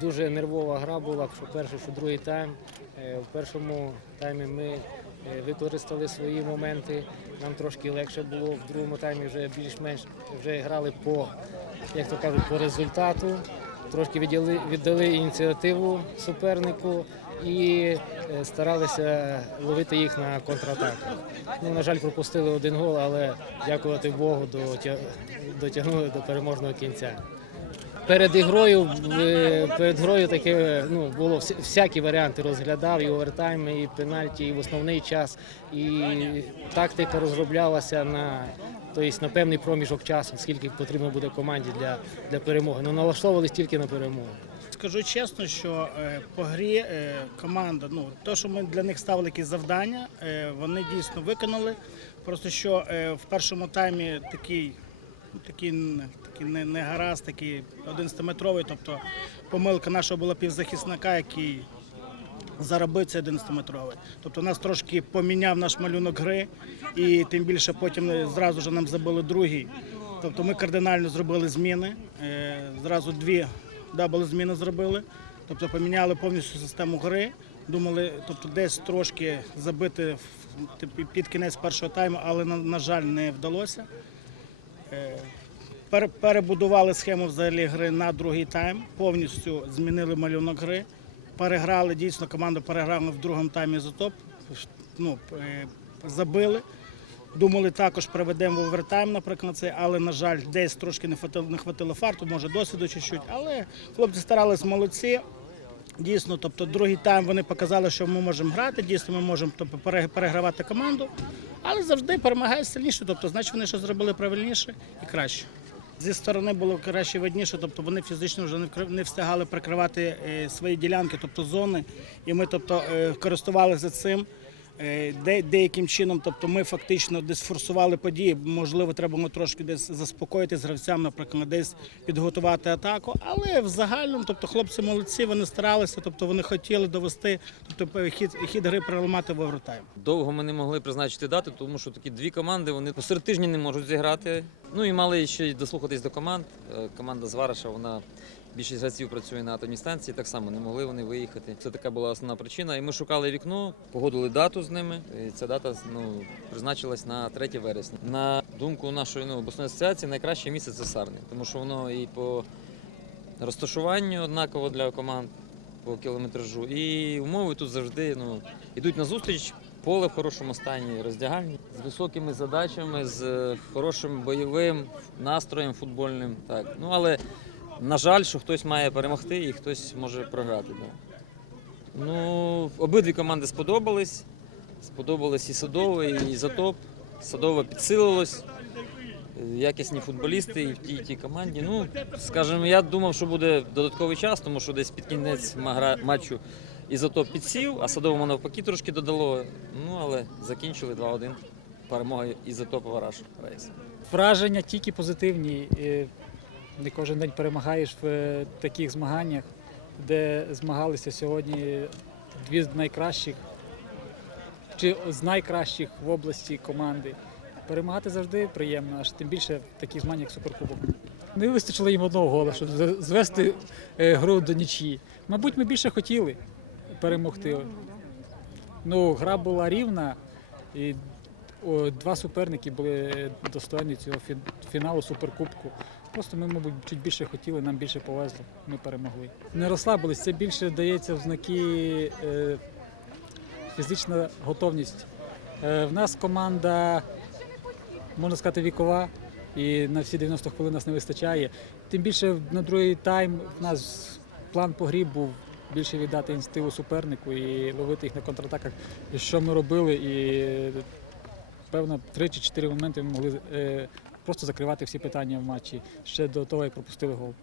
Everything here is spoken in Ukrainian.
Дуже нервова гра була, що перший, що другий тайм. Е, В першому таймі ми е, використали свої моменти. Нам трошки легше було. В другому таймі вже більш-менш вже грали по, як то кажуть, по результату. Трошки віддали, віддали ініціативу супернику і е, старалися ловити їх на контратаках. Ну, на жаль, пропустили один гол, але дякувати Богу, дотягнули до переможного кінця. Перед ігрою перед грою таке ну було всякі варіанти розглядав і овертайми, і пенальті, і в основний час. І тактика розроблялася на тобто, на певний проміжок часу, скільки потрібно буде команді для, для перемоги. Ну налаштовувались тільки на перемогу. Скажу чесно, що е, по грі е, команда, ну то, що ми для них ставили якісь завдання, е, вони дійсно виконали. Просто що в першому таймі такий, такий, такий не, не гаразд, такий 11-метровий, тобто помилка нашого була півзахисника, який заробив цей 11-метровий. Тобто нас трошки поміняв наш малюнок гри, і тим більше потім е, зразу ж нам забили другий. Тобто ми кардинально зробили зміни. е, Зразу дві дабл зміни зробили. Тобто поміняли повністю систему гри. Думали, тобто десь трошки забити під кінець першого тайму, але на жаль не вдалося. Е, пере- Перебудували схему взагалі гри на другий тайм, повністю змінили малюнок гри. Переграли, дійсно, команда переграла в другому таймі за топ. Ну, е, забили. Думали, також проведемо в овертайм, наприклад, це, але, на жаль, десь трошки не хватило, не хватило фарту, може досвіду чуть-чуть. Але хлопці старались молодці. Дійсно, тобто другий тайм вони показали, що ми можемо грати. Дійсно, ми можемо тобто, перегравати команду, але завжди перемагає сильніше. Тобто, значить, вони що зробили правильніше і краще. Зі сторони було краще видніше, тобто вони фізично вже не встигали прикривати е, свої ділянки, тобто зони. І ми тобто, е, користувалися цим. Е, Де, деяким чином, тобто ми фактично десь форсували події. Можливо, треба було трошки десь заспокоїти з гравцям, наприклад, десь підготувати атаку. Але в загальному, тобто хлопці молодці, вони старалися, тобто вони хотіли довести, тобто хід, хід гри переламати в овертайм. Довго ми не могли призначити дату, тому що такі дві команди вони посеред тижня не можуть зіграти. Ну і мали ще й дослухатись до команд. Е, Команда з вона більшість гравців працює на атомній станції, так само не могли вони виїхати. Це така була основна причина. І ми шукали вікно, погодили дату з ними. І ця дата ну, призначилась на 3 вересня. На думку нашої ну, обласної асоціації, найкраще місце це Сарни, тому що воно і по розташуванню однаково для команд по кілометражу. І умови тут завжди ну, йдуть на зустріч. Поле в хорошому стані, роздягальні з високими задачами, з хорошим бойовим настроєм футбольним. Так. Ну але на жаль, що хтось має перемогти і хтось може програти. Ну, обидві команди сподобались. Сподобались і Садове, і Затоп. Садове підсилилось. Е, Якісні футболісти і в тій, і тій команді. Ну, скажімо, я думав, що буде додатковий час, тому що десь під кінець матчу Ізотоп підсів, а Садовому навпаки трошки додало. Ну, але закінчили 2-1. Перемога Ізотопа Вараш Рейс. Враження тільки позитивні. Не кожен день перемагаєш в е, таких змаганнях, де змагалися сьогодні дві з найкращих чи з найкращих в області команди. Перемагати завжди приємно, аж тим більше в таких змаганнях як Суперкубок. Не вистачило їм одного гола, щоб звести е, гру до нічії. Мабуть, ми більше хотіли перемогти. Ну, гра була рівна, і два суперники були достойні цього фіналу суперкубку. Просто ми, мабуть, чуть більше хотіли, нам більше повезло, ми перемогли. Не розслабились, це більше дається в знаки е, фізична готовність. Е, в нас команда, можна сказати, вікова, і на всі 90 хвилин нас не вистачає. Тим більше на другий тайм в нас план по грі був більше віддати ініціативу супернику і ловити їх на контратаках. Що ми робили, і певно, три чи чотири моменти ми могли е, просто закривати всі питання в матчі ще до того, як пропустили гол.